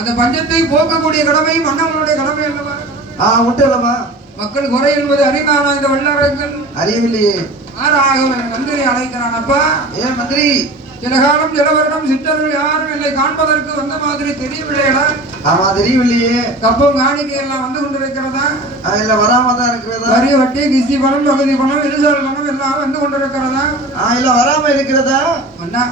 அந்த பஞ்சத்தை போக்கக்கூடிய கடமை மன்னவனுடைய கடமை அல்லவா? உண்டு அல்லவா? மக்கள் குறை என்பது அறிந்தானா இந்த வல்லரங்கள்? அறியவில்லையே. ஆறாக மந்திரி அழைக்கிறான். அப்பா ஏன் மந்திரி? சில காலம் சில வருடம் சித்தர்கள் யாரும் என்னை காண்பதற்கு வந்த மாதிரி தெரியவில்லையடா. ஆமா தெரியவில்லையே. கப்பம் காணிக்கை எல்லாம் வந்து கொண்டிருக்கிறதா? இல்ல வராம தான் இருக்கிறதா? வரி வட்டி கிஸ்தி பணம் பகுதி பணம் இருசால் பணம் எல்லாம் வந்து கொண்டிருக்கிறதா? இல்ல வராம இருக்கிறதா? அண்ணா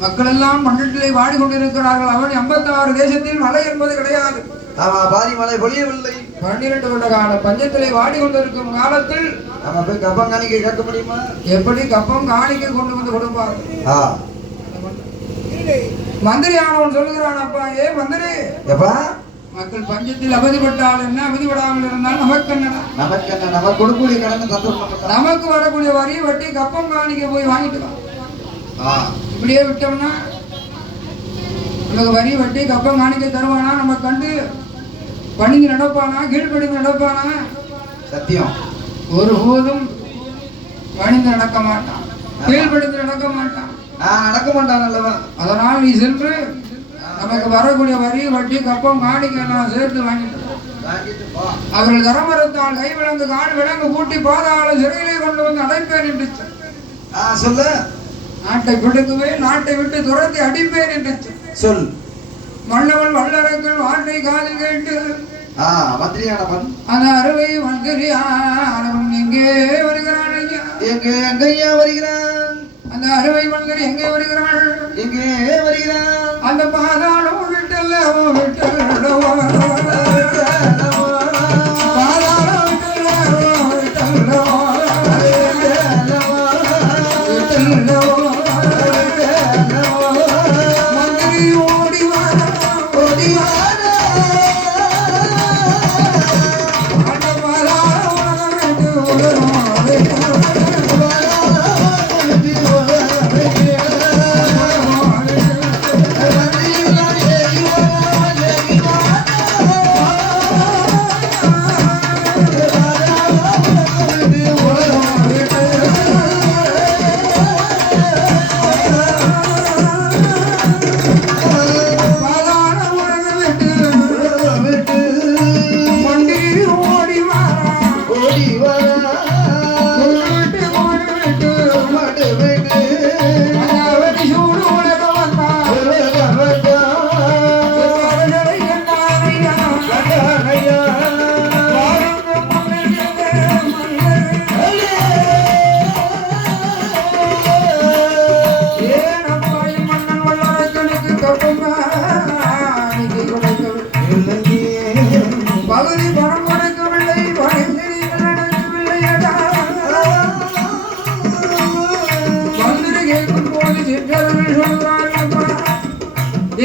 மக்கள் எல்லாம் மண்ணட்டிலே வாடி கொண்டிருக்கிறார்கள். அவன் 56 தேசத்தில் மழை என்பது கிடையாது. ஆமா பாதி மழை பொழியவில்லை. 12 வருட கால பஞ்சத்திலே வாடி கொண்டிருக்கும் காலத்தில் நம்ம போய் கப்பம் காணிக்கை கேட்க முடியுமா? எப்படி கப்பம் காணிக்கை கொண்டு வந்து கொடுப்பார்? மந்திரி ஆனவன் சொல்லுகிறான். அப்பா ஏ மந்திரி, எப்பா மக்கள் பஞ்சத்தில் அவதிப்பட்டால் என்ன, அவதிப்படாமல் இருந்தால் நமக்கு என்ன? நமக்கு கொடுக்கக்கூடிய கடமை தந்துடணும். நமக்கு வரக்கூடிய வரி வட்டி கப்பம் காணிக்கை போய் வாங்கிட்டு வா. இப்படியே விட்டோம்னா நமக்கு வரி வட்டி கப்பம் காணிக்கை தருவானா? நம்ம கண்டு பணிந்து நடப்பானா? கீழ்படிந்து நடப்பானா? சத்தியம் ஒருபோதும் பணிந்து நடக்க மாட்டான், கீழ்படிந்து நடக்க மாட்டான். நடக்க மாட்டான் அல்லவா? அதனால் நீ சென்று நமக்கு வரக்கூடிய வரி வட்டி கப்பம் காணிக்கை எல்லாம் சேர்த்து வாங்கிட்டு அவர்கள் தரமறுத்தால் கை விலங்கு கால் விலங்கு பூட்டி பாதாள சிறையிலே கொண்டு வந்து அடைப்பேன் என்று சொல்லு. நாட்டை பிடுக்குவேன், நாட்டை விட்டு துரத்தி அடிப்பேன் என்று சொல். மன்னவன் வல்லரங்கள் வாட்டை காதில் கேட்டு மந்திரியானவன் அந்த அறுவை மந்திரியானவன் எங்கே வருகிறான்? எங்கேயா வருகிறான்? அந்த அறுவை மந்திரி எங்கே வருகிறான்? எங்கே வருகிறான்? அந்த பாதாளம் விட்டல்ல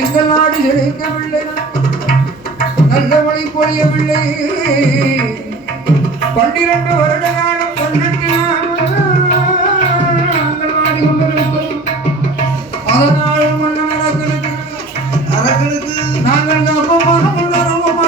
எங்கள் நாடு ஜெயிக்கவில்லை, நல்ல மழை பொழியவில்லை. 12 வருட காலம் 12 நாங்கள் மாடி கொண்டிருக்கிறோம். அதனால் மன்னன் அரசனுக்கு நாங்கள் கப்பமாக தரவும்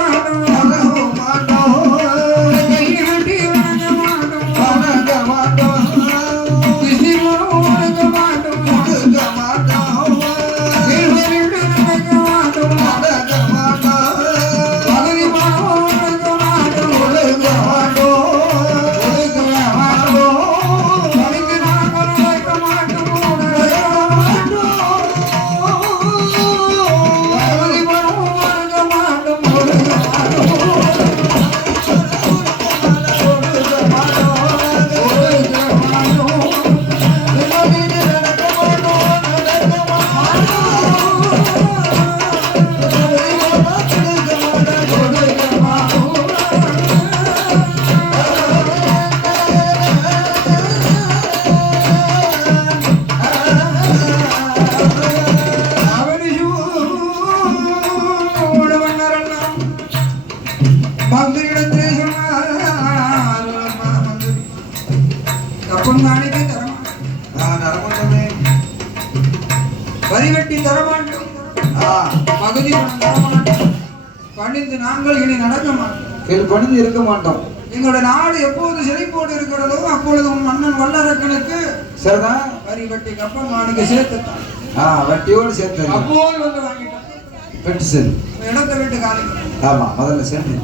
மந்திரிடத்திலே சொன்னார், மந்திரி கப்பம் காணிக்க தரமாட்டோம், வரி வெட்டி தரமாட்டோம், பகுதி பணம் தரமாட்டோம், பணிந்து நாங்கள் இனி நடக்க மாட்டோம், பணிந்து இருக்க மாட்டோம். எங்களுடைய நாடு எப்போது செழிப்போடு இருக்கிறதோ அப்பொழுது உன் மன்னன் வல்லரக்கனுக்கு சரிதான் வரி வெட்டி கப்பம் காணிக்க சேர்த்துட்டான். வட்டியோடு சேர்த்து அப்போது வந்து வாங்கிட்டான். வெட்டி சரி இடத்தை விட்டு காலி. ஆமா முதல்ல சேர்ந்து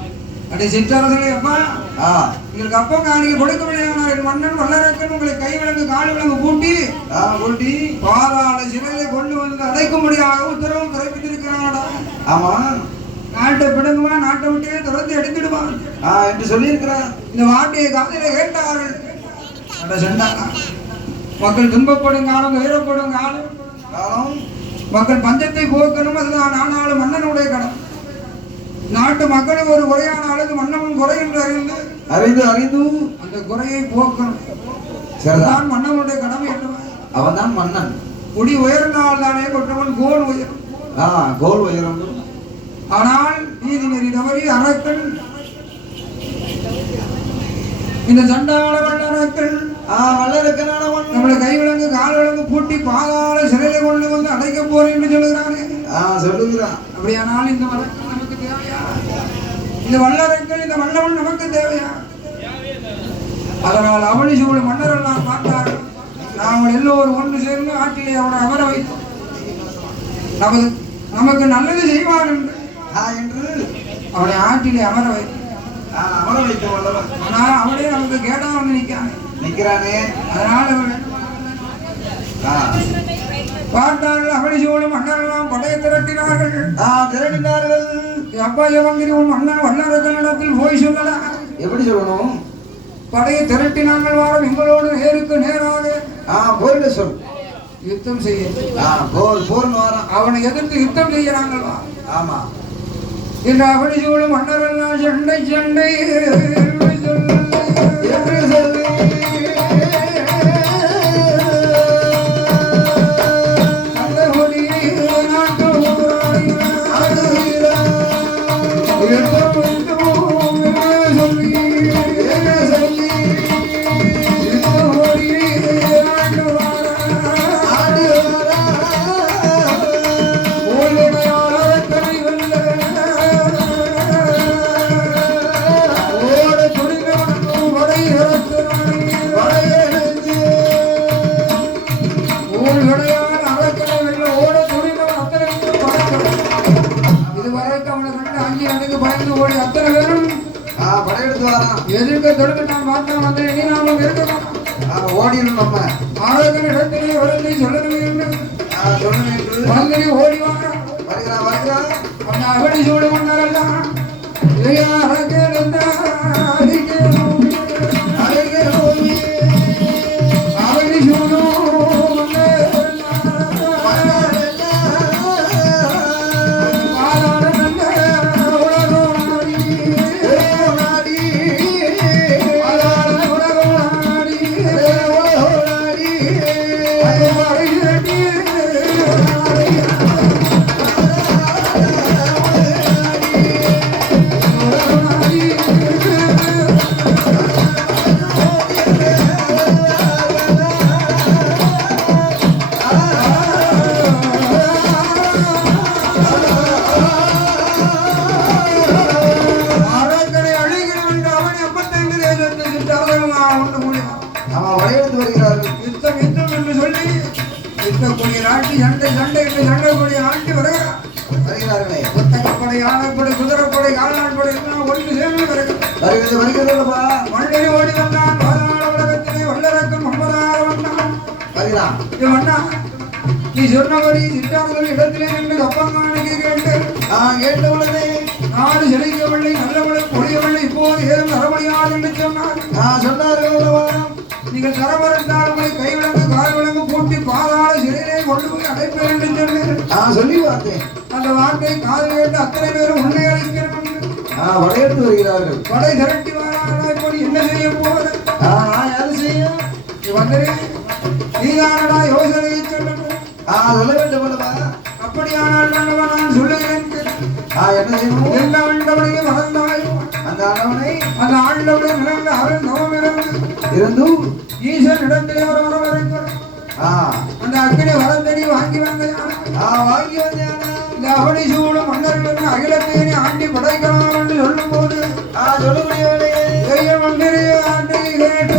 அப்படி சிற்றரசனை அப்பா உங்களுக்கு அப்பம் காணிக்க கொடுக்க முடியாது. என் மன்னன் வல்லரக்கன் உங்களை கை விலங்கு கால் விலங்கு பூட்டி பாதாள சிறையை கொண்டு வந்து அடைக்கும்படியாக உத்தரவு பிறப்பித்திருக்கிறாடா. ஆமா நாட்டை பிடுங்குவா, நாட்டை விட்டே தொடர்ந்து எடுத்துடுவான் என்று சொல்லி இருக்கிறார். இந்த வார்த்தையை காலையில கேட்டார்கள். மக்கள் துன்பப்படும் காலம், உயரப்படும் காலம், மக்கள் பஞ்சத்தை போக்கணும், அதுதான் ஆனாலும் மன்னனுடைய கடன். நாட்டு மக்களுக்கு ஒரு குறையான அளவு மன்னவன் குறை என்று அறிந்து அந்த குறையை போக்கணும், சரிதான் மன்னவனுடைய கடமை என்று. அவன் தான் மன்னன். குடி உயர்ந்தால் தானே கொற்றவன் கோல் உயரும். கோல் உயரும். ஆனால் நீதி நெறி தவறி அரக்கன், இந்த சண்டாள வல்லரக்கன் நம்மளை கை விலங்கு கால் விலங்கு பூட்டி பாதாள சிறையில கொண்டு வந்து அடைக்க போறேன் என்று சொல்லுகிறானே. சொல்லுகிறான். அப்படியானால் இந்த வழக்கம் நமக்கு தேவையா? இந்த வல்லரக்கன், இந்த வல்லவன் நமக்கு தேவையா? அதனால் அவளி சூழ் மன்னர் எல்லாம் பார்த்தார்கள். நாங்கள் எல்லோரும் ஒன்று சேர்ந்து ஆற்றிலே அவனை அமர வைத்தோம். நமக்கு நல்லது செய்வான் என்று அவனை ஆற்றிலே அமர வைத்தோம். ஆனா அவனே நமக்கு கேட்டா வந்து நிக்கிறானே. அதனால பார்த்தார்கள். அவளி சூழும் மன்னரெல்லாம் படையை திரட்டினார்கள். அப்பாய வங்கிரி உன் மன்னன் வல்லரக்கனிடத்தில் போய் சொல்லலாம். எப்படி சொல்லணும்? படையை திரட்டினாங்கள், வாரம் எங்களோடு நேருக்கு நேராக போரிட சொல், யுத்தம் செய்ய. அவனை எதிர்த்து யுத்தம் செய்யறாங்கள். ஆமா இந்த அவளி சூழும் மன்னரெல்லாம் சண்டை சண்டை எதிர்க்க தொடுக்க நான் பார்த்தா வந்து இனி நாம இருக்கணும். ஓடிடும். நம்ம ஆரோக்கிய இடத்திலே வருந்தை சொல்லணும் என்று மந்திரி ஓடி வருகிறான். அந்த அவடி சூடு மன்னரெல்லாம் அவடி சூடும் யானைப்படை, குதிரைப்படை, கால்நாட்படை எல்லாம் ஒன்று சேர்ந்து வருகிறது. மண்டலி ஓடி வந்தான். பாதாள உலகத்திலே வல்லரக்கன் 50,000 வந்தான். நீ சொன்னபடி சிற்றார்கள் இடத்திலே நின்று கப்பம் காணிக்க கேட்டவுடனே நாடு செழிக்கவில்லை, நல்லவளை பொழியவில்லை, இப்போது ஏதும் தரமுடியாது என்று சொன்னார்கள். நீங்கள் தரமறுத்தால் உங்களை கை விலங்கு கால் விலங்கு பூட்டி பாதாள சிறையிலே கொண்டு போய் அடைப்பேன் என்று சொன்னேன். சொல்லி பார்த்தேன். அந்த வார்த்தை காதல் கேட்டு அத்தனை பேரும் உன்னை அழைக்கிறோம். வடையெடுத்து வருகிறார்கள். படை திரட்டி வரார்கள். இப்போ என்ன செய்ய போவது? யாரு செய்யும்? வந்தரே நீதானடா யோசனையை சொல்லணும். சொல்ல வேண்டும் அல்லவா? அப்படியானால் நான் சொல்லுகிறேன். என்ன செய்யணும்? என்ன வேண்டவனையும் மறந்தாய். அந்த அந்த ஆண்டவனை அந்த ஆண்டவனை நிலந்த அருள் தவம் இருந்தும் ஈசன் இடத்திலே ஒரு வரம் இருக்கிறார். அந்த அக்கினி வரத்தடி வாங்கி வந்தேன். இந்த அவனி சூடும் மன்னர்கள் அகிலத்தேனி ஆண்டி படைக்கலாம் என்று சொல்லும் போது மந்திரி ஆண்டி கேட்டு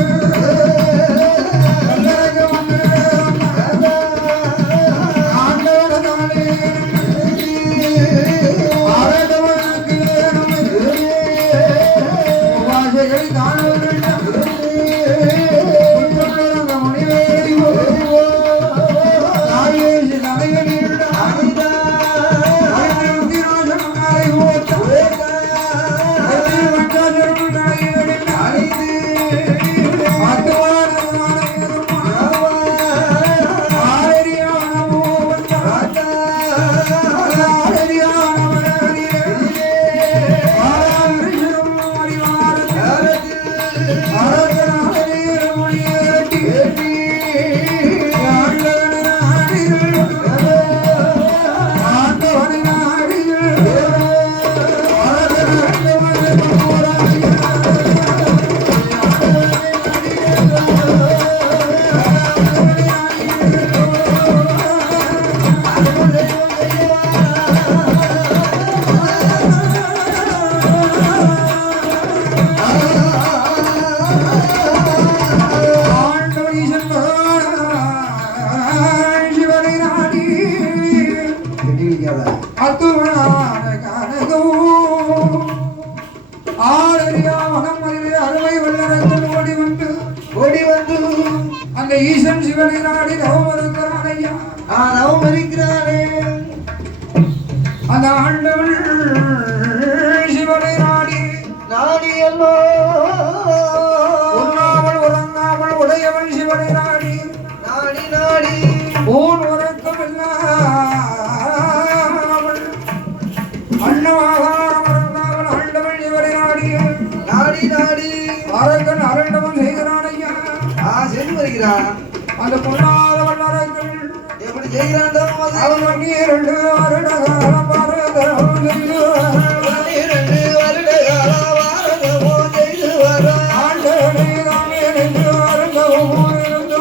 அந்த ஈசன் சிவனை நாடி தவம் இருக்கிறானே. அந்த ஆண்டவன் சிவனை நாடி உண்ணாமல் உறங்காமல் உடையவன் சிவனை நாடி ஊன் உறக்கம் இல்லாமல் அன்னமாகாரம் உறங்காமல் ஆண்டவன் சிவனை நாடி அரங்கன் அரண்டவன் செய்கிறான் ஐயா. சென்று வருகிறான். அந்த பொன்னாத வல்லரங்கள் எப்படி செய்கிறான்? அவன் 12 வருட காலம் பாரதம் செய்து ஆண்டவனை தான் என்று அருந்தவும் இருந்து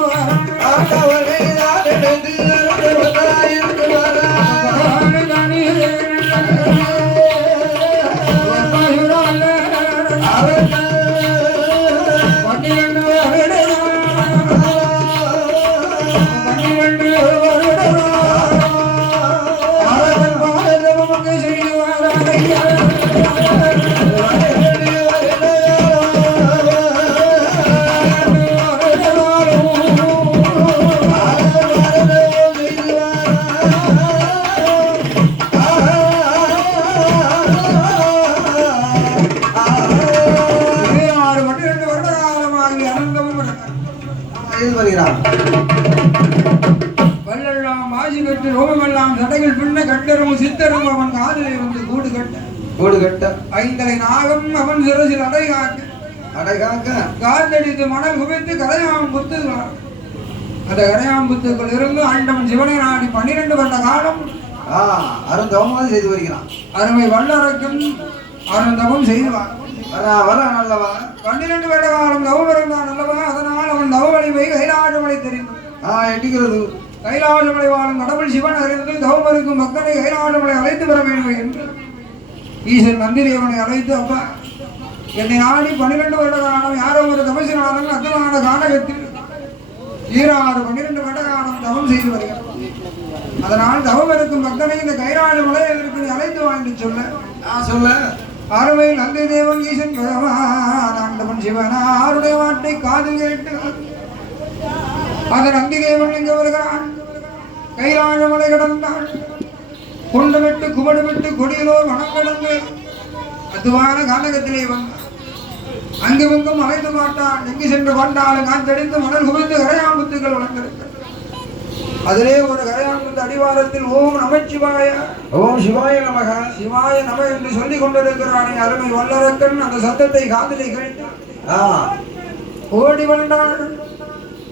வல்லெல்லாம் மாசி கட்டு ரோகமெல்லாம் சடைகள் பின்ன கட்டரும் சித்தரும் அவன் காதலை வந்து கூடு கட்ட ஐந்தலை நாகம் அவன் சிறசில் அடை காக்க காத்தடித்து மணல் குவித்து கரையாம்புத்து அந்த கரையாம்புத்துக்குள் இருந்து ஆண்டவன் சிவனை நாடி 12 வருட காலம் அருந்தவமாக செய்து வருகிறான். அருமை வல்லரக்கும் அருந்தவம் செய்வான். 12 வருட காலம் தவம் இருந்தான் அல்லவா. அதனால் அவன் தவ வலிமை கைலாசமலை தெரிந்து எட்டுகிறது. கைலாசமலை வாழும் கடவுள் சிவன் அறிந்து தவம் இருக்கும் மக்களை கைலாசமலை அழைத்து வர வேண்டும் என்று ஈசன் நந்திதேவனை அழைத்து, அப்பா என்னை நாடி 12 வருட காலம் யாரோ ஒரு தபசினாலும் அத்தனான காலகத்தில் 12 வருட காலம் தவம் செய்து வருகிறார். அதனால் தவம் இருக்கும் பக்தனை இந்த கைலாசமலை அதற்கு அழைத்து வாங்கி சொல்ல அருமையில் நந்தி தேவன் ஈசன் ஆண்டவன் சிவனாருடைய வாட்டை காதில் கேட்டு அந்த நந்தி தேவன் இங்கு வருகிறான். கைலாசமலை கடந்தான். கொண்டு விட்டு குமடு விட்டு கொடியிலோர் மனம் கடந்து அதுவான காலகத்திலே வந்தான். அங்குமிங்கும் அழைத்து மாட்டான். எங்கு சென்று கொண்டாலும் காத்தடித்து மணல் குவித்து கரையாம்புத்துக்கள் வளர்ந்திருக்கிறது. அதிலே ஒரு கரையாம்புத்து அடிவாரத்தில் ஓம் நமச்சிவாய நமக சிவாய நம என்று சொல்லிக் கொண்டிருக்கிறானே அருமை வல்லரக்கன். அந்த சத்தத்தை காதலை கேட்டு ஓடி வந்தாள்.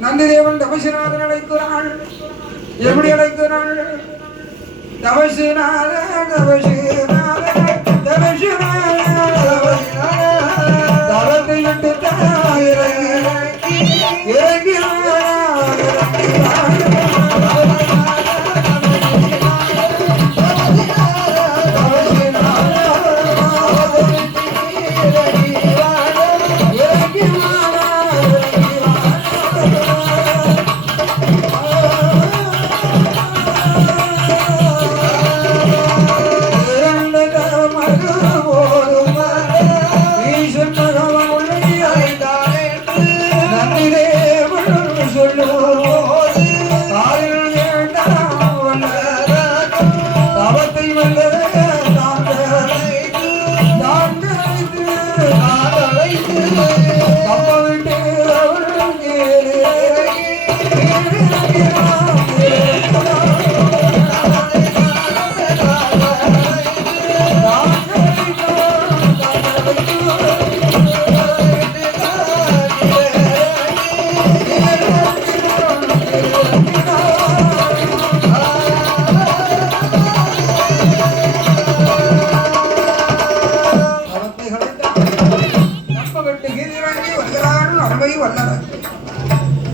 நந்திதேவன் தபசிநாதன் அழைக்கிறாள். எப்படி அழைக்கிறாள்? தபசிநாத தபசிநாத தபசிநாத வரத்தை விட்டு இறங்கி இறங்கி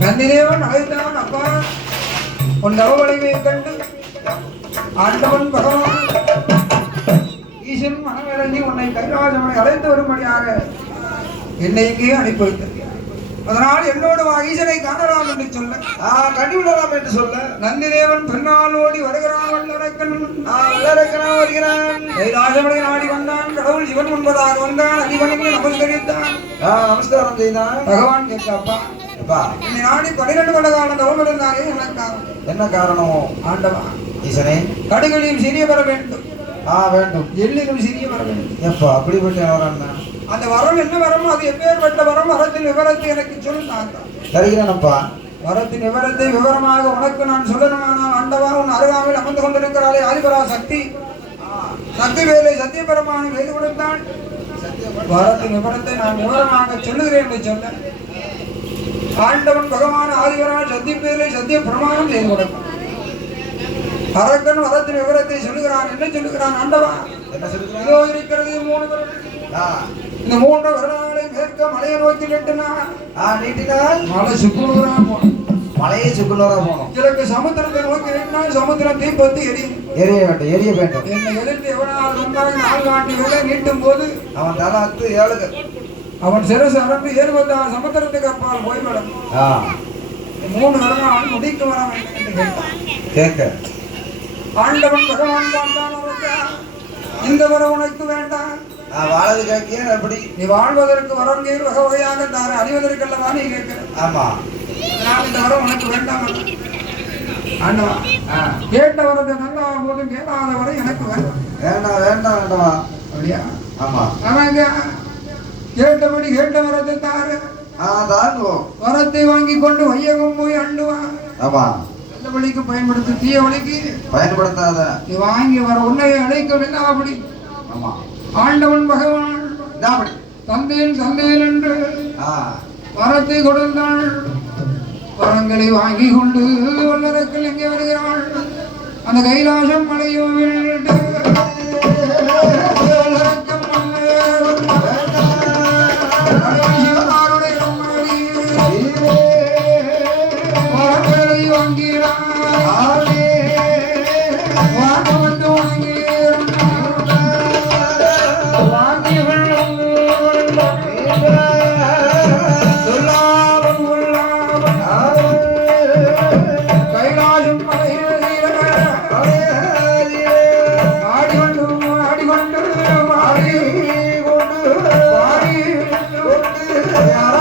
நந்திதேவன் அழைத்தான். அப்பா உன் தவவளைவை கண்டு ஆண்டவன் பகவான் ஈசன் மனமிறங்கி உன்னை கைலாசமனை அழைத்து வரும்படியாக என்னை இங்கே அனுப்பி வைத்தது. அதனால் என்னோடு வா, ஈசனை காணலாம் என்று சொல்ல கண்டுவிடலாம் என்று சொல்ல நந்திதேவன் பின்னால் ஓடி வருகிறான். வல்லரக்கன் வருகிறான். கைலாசமனை நாடி வந்தான். கடவுள் சிவன் முன்பதாக வந்தான். அதிபனுக்கு நமஸ்கரித்தான். நமஸ்காரம் செய்தான். பகவான் கேட்கப்பா என்னை நாடி 12 வருட காலம் தவம் இருந்தாலே என்ன காரணம்? ஆண்டவா ஈசனே, கடுகளில் சிறிய வர வேண்டும். வேண்டும். எள்ளிலும் சிறிய வர வேண்டும். எப்பா அப்படிப்பட்ட வரம்? அந்த வரம் என்ன வரமோ அது எப்பேற்பட்ட வரம், வரத்தின் விவரத்தை எனக்கு சொன்னாங்க. தருகிறேனப்பா. வரத்தின் விவரத்தை விவரமாக உனக்கு நான் சொல்லணுமானால் ஆண்டவா உன் அருகாமையில் அமர்ந்து கொண்டிருக்கிறாளே ஆதிபரா சக்தி, சக்தி வேலை சத்தியபெருமான வேலை கொடுத்தான். வரத்தின் விவரத்தை நான் விவரமாக சொல்லுகிறேன் என்று சொல்ல ஆண்டவன் பகவான் ஆதிபரா சத்திய பேரை சத்திய பிரமாணம் செய்து கொடுத்தான். அரக்கன் வரத்தின் விவரத்தை சொல்லுகிறான். என்ன சொல்லுகிறான்? ஆண்டவா இதோ இருக்கிறது 3 வருடம். இந்த 3 வருடங்களை மேற்க மலையை நோக்கி நீட்டினால் மலை சுக்குநூறா போகணும். மலையை சுக்குநூறா போகணும். இதற்கு சமுத்திரத்தை நோக்கி நீட்டினால் சமுத்திரம் தீப்பத்தி எரிய வேண்டும். என்னை எதிர்த்து எவனால் முன்னாடி 4 ஆண்டு வேலை நீட்டும் போது அவன் தலாத்து 7 அவன் சிறசு அறந்து 76 சமுத்திரத்துக்கு அப்பால் போய்விடும். 3 வருடம் முடிக்க வர வேண்டும் என்று கேட்க ஆண்டவன் பகவான் பார்த்தான். இந்த வரம் உனக்கு வேண்டாம். வாழது கேட்கிய அப்படி நீ வாழ்வதற்கு வரம் கேள் வகை வகையாக தார அறிவதற்கல்லவா நீ கேட்கிற. ஆமா, அதனால் இந்த வரம் உனக்கு வேண்டாம். ஆண்டவா கேட்ட வரத்தை நல்லா போது கேளாத வரை எனக்கு வேண்டாம். வேண்டாம் வேண்டாமா? அப்படியா? ஆமா. ஆமாங்க, கேட்டபடி கேட்ட வரத்தை தாரு. வரத்தை வாங்கி கொண்டு வையகம் போய் அண்டுவான். ஆமா, நல்ல வழிக்கு பயன்படுத்த, தீய வழிக்கு பயன்படுத்தாத. நீ வாங்கி வர உன்னை அழைக்கவில்லை. அப்படி ஆமா, ஆண்டவன் பகவான் தந்தேன் தந்தேன் என்று வரத்தை கொடுத்தாள். வரங்களை வாங்கி கொண்டு வல்லரக்கள் இங்கே வருகிறாள். அந்த கைலாசம் மலையும் Yeah.